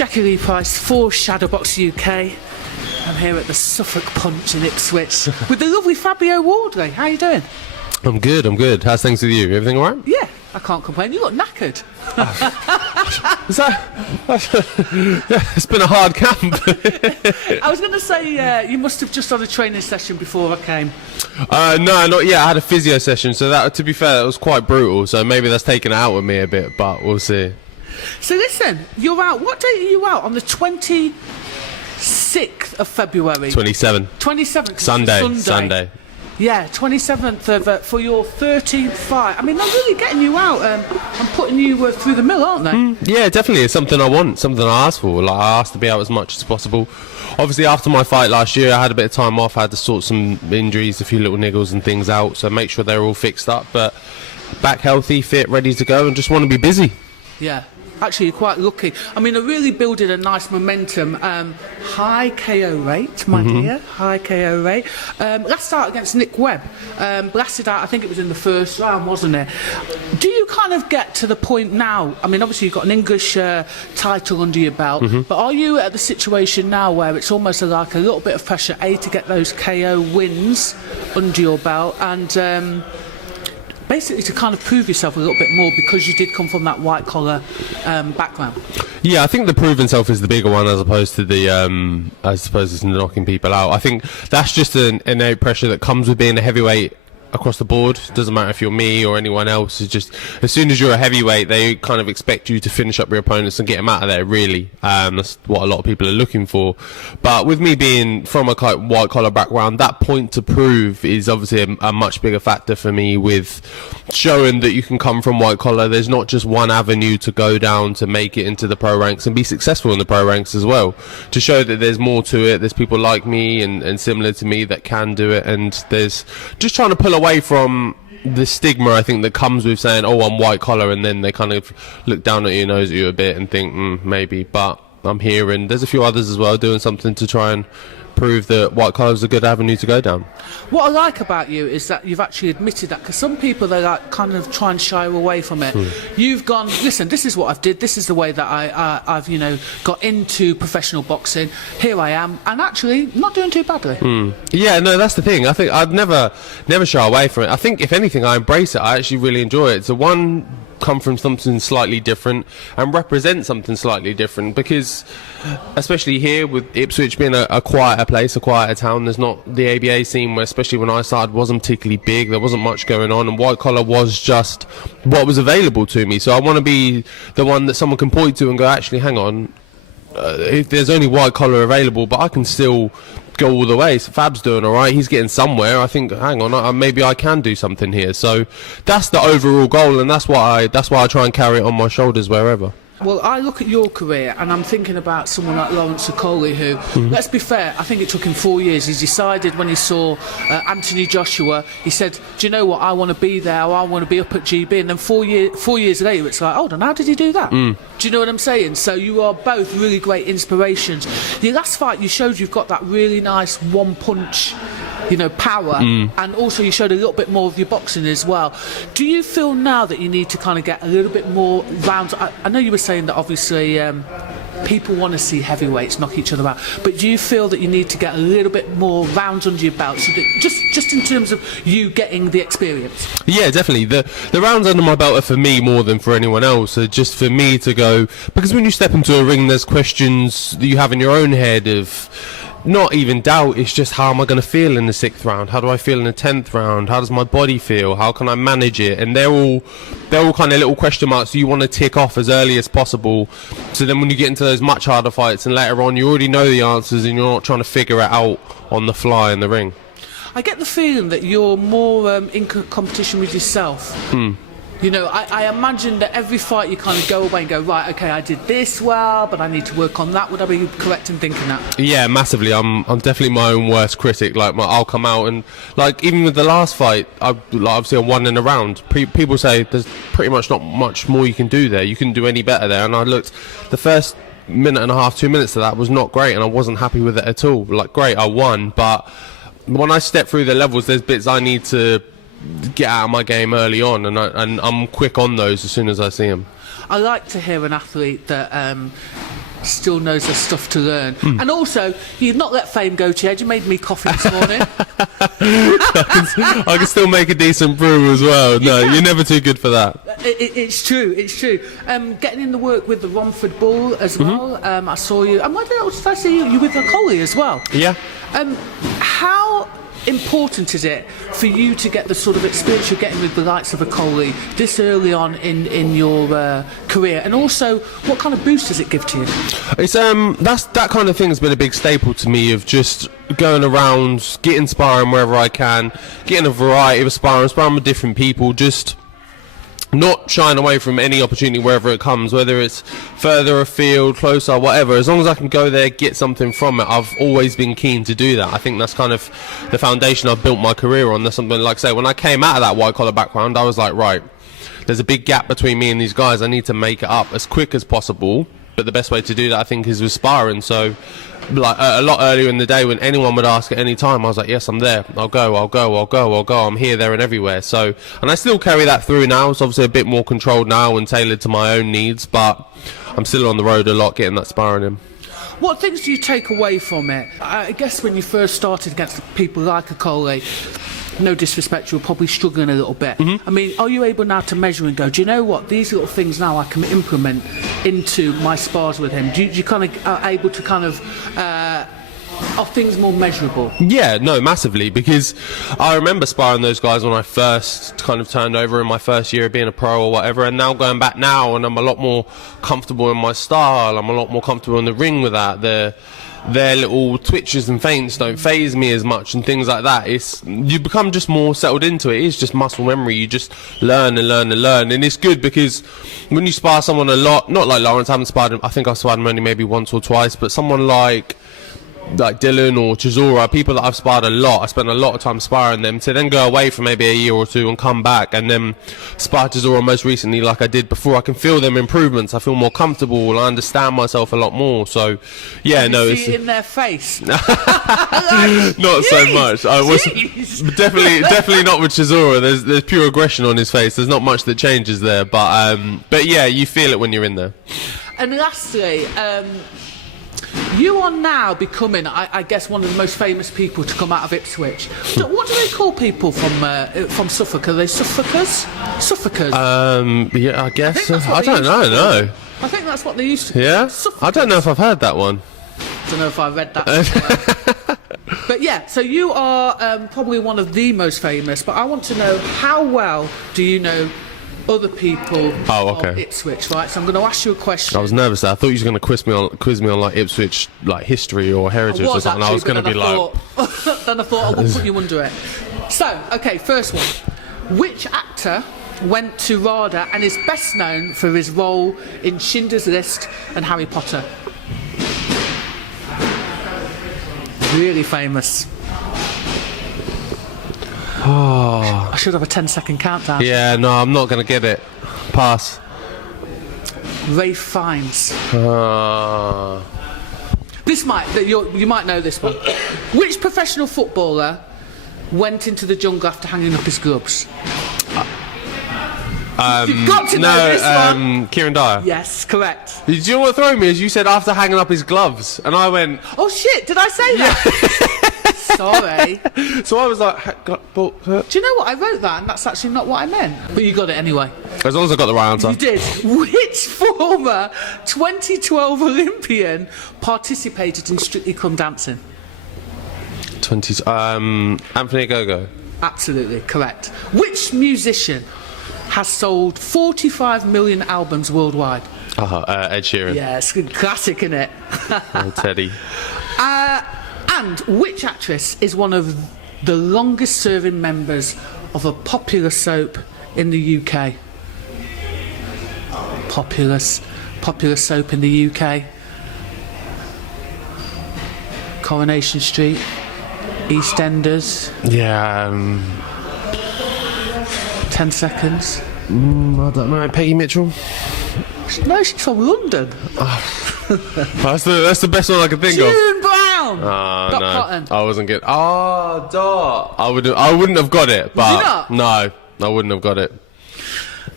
Jackie Lee Price for Shadowbox UK. I'm here at the Suffolk Punch in Ipswich with the lovely Fabio Wardley. How you doing? I'm good. How's things with you? Everything all right? Yeah, I can't complain. You look knackered. Is that? Yeah, it's been a hard camp. I was going to say, you must have just had a training session before I came. No, not yet. I had a physio session, so that, to be fair, that was quite brutal. So maybe that's taken it out with me a bit, but we'll see. So listen, you're out. What date are you out? On the 26th of February. 27. 27th. Sunday. Yeah, 27th of, for your 13th fight. I mean, they're really getting you out and putting you through the mill, aren't they? Yeah, definitely. It's something I want, something I asked for. Like, I asked to be out as much as possible. Obviously, after my fight last year, I had a bit of time off. I had to sort some injuries, a few little niggles and things out, so make sure they're all fixed up. But back healthy, fit, ready to go, and just want to be busy. Yeah. Actually, you're quite lucky. I mean, they're really building a nice momentum. High KO rate, my dear. High KO rate. Last start against Nick Webb. Blasted out, I think it was in the first round, wasn't it? Do you kind of get to the point now? I mean, obviously, you've got an English title under your belt, but are you at the situation now where it's almost like a little bit of pressure, A, to get those KO wins under your belt, and basically to kind of prove yourself a little bit more because you did come from that white collar background? Yeah, I think the prove himself is the bigger one as opposed to the it's knocking people out. I think that's just an innate pressure that comes with being a heavyweight across the board. Doesn't matter if you're me or anyone else. It's just as soon as you're a heavyweight, they kind of expect you to finish up your opponents and get them out of there, really. That's what a lot of people are looking for. But with me being from a white collar background, that point to prove is obviously a much bigger factor for me, with showing that you can come from white collar. There's not just one avenue to go down to make it into the pro ranks and be successful in the pro ranks as well. To show that there's more to it, there's people like me and similar to me that can do it, and there's just trying to pull away from the stigma, I think, that comes with saying, oh, I'm white collar, and then they kind of look down at your nose at you a bit and think, maybe, but I'm here. And there's a few others as well doing something to try and prove that white collar is a good avenue to go down. What I like about you is that you've actually admitted that, because some people, they like kind of try and shy away from it. You've gone, listen, this is what I've did, this is the way that I've got into professional boxing, here I am, and actually not doing too badly. Yeah, no, that's the thing. I think I'd never shy away from it. I think if anything, I embrace it. I actually really enjoy it. So come from something slightly different and represent something slightly different, because especially here with Ipswich being a quieter place, a quieter town, there's not the ABA scene, where especially when I started wasn't particularly big, there wasn't much going on, and white collar was just what was available to me. So I want to be the one that someone can point to and go, actually, hang on, if there's only white collar available, but I can still go all the way. So Fab's doing all right, he's getting somewhere. I think, hang on, maybe I can do something here. So that's the overall goal, and that's why I try and carry it on my shoulders wherever. Well, I look at your career and I'm thinking about someone like Lawrence Okoli, who, let's be fair, I think it took him 4 years. He decided when he saw Anthony Joshua, he said, do you know what, I want to be there, I want to be up at GB. And then 4 years later, it's like, hold on, how did he do that? Do you know what I'm saying? So you are both really great inspirations. Your last fight, you showed you've got that really nice one-punch power, and also you showed a little bit more of your boxing as well. Do you feel now that you need to kind of get a little bit more rounds? I know you were saying that obviously people want to see heavyweights knock each other out, but do you feel that you need to get a little bit more rounds under your belt, so that just in terms of you getting the experience? Yeah, definitely. The rounds under my belt are for me more than for anyone else. Are just for me to go, because when you step into a ring, there's questions that you have in your own head of not even doubt, it's just how am I going to feel in the 6th round? How do I feel in the 10th round? How does my body feel? How can I manage it? And they're all kind of little question marks you want to tick off as early as possible, so then when you get into those much harder fights and later on, you already know the answers and you're not trying to figure it out on the fly in the ring. I get the feeling that you're more in competition with yourself. I imagine that every fight you kind of go away and go, right, okay, I did this well, but I need to work on that. Would I be correct in thinking that? Yeah, massively. I'm definitely my own worst critic. Like, I'll come out and, like, even with the last fight, obviously I won in a round. People say there's pretty much not much more you can do there. You couldn't do any better there. And I looked, the first minute and a half, 2 minutes of that was not great, and I wasn't happy with it at all. Like, great, I won, but when I step through the levels, there's bits I need to get out of my game early on, and I'm quick on those as soon as I see them. I like to hear an athlete that still knows there's stuff to learn. And also, you've not let fame go to your head. You made me coffee this morning. I can still make a decent brew as well. No, you're never too good for that. It's true. Getting in the work with the Romford Bull as well. I saw you. And why did I see you with a collie as well? Yeah. How important is it for you to get the sort of experience you're getting with the likes of a collie this early on in your career, and also what kind of boost does it give to you? It's that kind of thing has been a big staple to me, of just going around, getting sparring wherever I can, getting a variety of sparring with different people, just not shying away from any opportunity wherever it comes, whether it's further afield, closer, whatever. As long as I can go there, get something from it, I've always been keen to do that. I think that's kind of the foundation I've built my career on. There's something, like I say, when I came out of that white collar background, I was like, right, there's a big gap between me and these guys. I need to make it up as quick as possible. But the best way to do that, I think, is with sparring. So, like a lot earlier in the day, when anyone would ask at any time, I was like, yes, I'm there. I'll go. I'm here, there and everywhere. So, and I still carry that through now. It's obviously a bit more controlled now and tailored to my own needs, but I'm still on the road a lot, getting that sparring in. What things do you take away from it? I guess when you first started against people like a collie, no disrespect, you were probably struggling a little bit. I mean, are you able now to measure and go, do you know what, these little things now I can implement into my spars with him? Do you kind of are able to kind of are things more measurable? Yeah, no, massively, because I remember sparring those guys when I first kind of turned over in my first year of being a pro or whatever, and now going back now, and I'm a lot more comfortable in my style, I'm a lot more comfortable in the ring with that. Their little twitches and feints don't faze me as much and things like that. You become just more settled into it. It's just muscle memory. You just learn and it's good, because when you spar someone a lot, not like Lawrence, I haven't sparred him, I think I sparred him only maybe once or twice, but someone like Dylan or Chisora, people that I've sparred a lot, I spent a lot of time sparring them, to then go away for maybe a year or two and come back and then spar Chisora most recently like I did before, I can feel them improvements. I feel more comfortable, I understand myself a lot more. So yeah, it's in their face. Not so much. I was definitely not with Chisora. There's pure aggression on his face. There's not much that changes there, but yeah, you feel it when you're in there. And lastly, you are now becoming, I guess, one of the most famous people to come out of Ipswich. So what do they call people from Suffolk? Are they Suffolkers? Yeah, I guess. I don't know. No. I think that's what they used to. Yeah. I don't know if I've heard that one. I don't know if I read that. But yeah, so you are probably one of the most famous. But I want to know, how well do you know other people of Ipswich, right? So I'm going to ask you a question. I was nervous there. I thought you were going to quiz me on like Ipswich, like history or heritage or something. I was going to be like... Then I thought I wouldn't put you under it. So, okay, first one. Which actor went to RADA and is best known for his role in Schindler's List and Harry Potter? Really famous. I should have a 10-second countdown. Yeah, no, I'm not going to get it. Pass. Ralph Fiennes. You might know this one. Which professional footballer went into the jungle after hanging up his gloves? You've got to know this one. Kieran Dyer. Yes, correct. Do you know what threw me is you said after hanging up his gloves, and I went, oh shit, did I say that? Sorry. So I was like, do you know what? I wrote that and that's actually not what I meant. But you got it anyway. As long as I got the right answer. You did. Which former 2012 Olympian participated in Strictly Come Dancing? Anthony Gogo. Absolutely correct. Which musician has sold 45 million albums worldwide? Ed Sheeran. Yeah, it's a classic, isn't it? Oh, Teddy. And which actress is one of the longest serving members of a popular soap in the UK? Popular soap in the UK. Coronation Street, EastEnders. Yeah. 10 seconds. I don't know. Peggy Mitchell. No, she's from London. That's the best one I could think of. June Brown. Dot no, Cotton. I wasn't good. Dot. I wouldn't have got it. But did you not? No, I wouldn't have got it.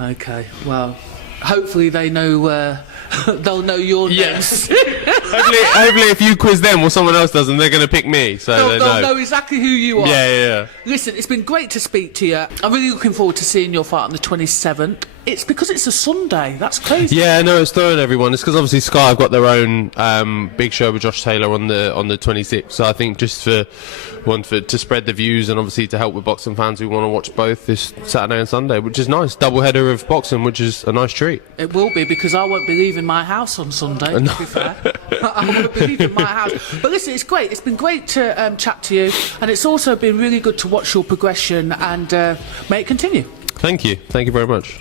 Okay, well, hopefully they know they'll know your name. Yes. hopefully, if you quiz them or someone else doesn't, they're going to pick me. So they'll know exactly who you are. Yeah. Listen, it's been great to speak to you. I'm really looking forward to seeing your fight on the 27th. It's because it's a Sunday. That's crazy. Yeah, no, it's throwing everyone. It's because obviously Sky have got their own big show with Josh Taylor on the 26th. So I think just to spread the views and obviously to help with boxing fans who want to watch both this Saturday and Sunday, which is nice. Double header of boxing, which is a nice treat. It will be, because I won't be leaving my house on Sunday, to be fair. I won't be leaving my house. But listen, it's great. It's been great to chat to you, and it's also been really good to watch your progression, and may it continue. Thank you very much.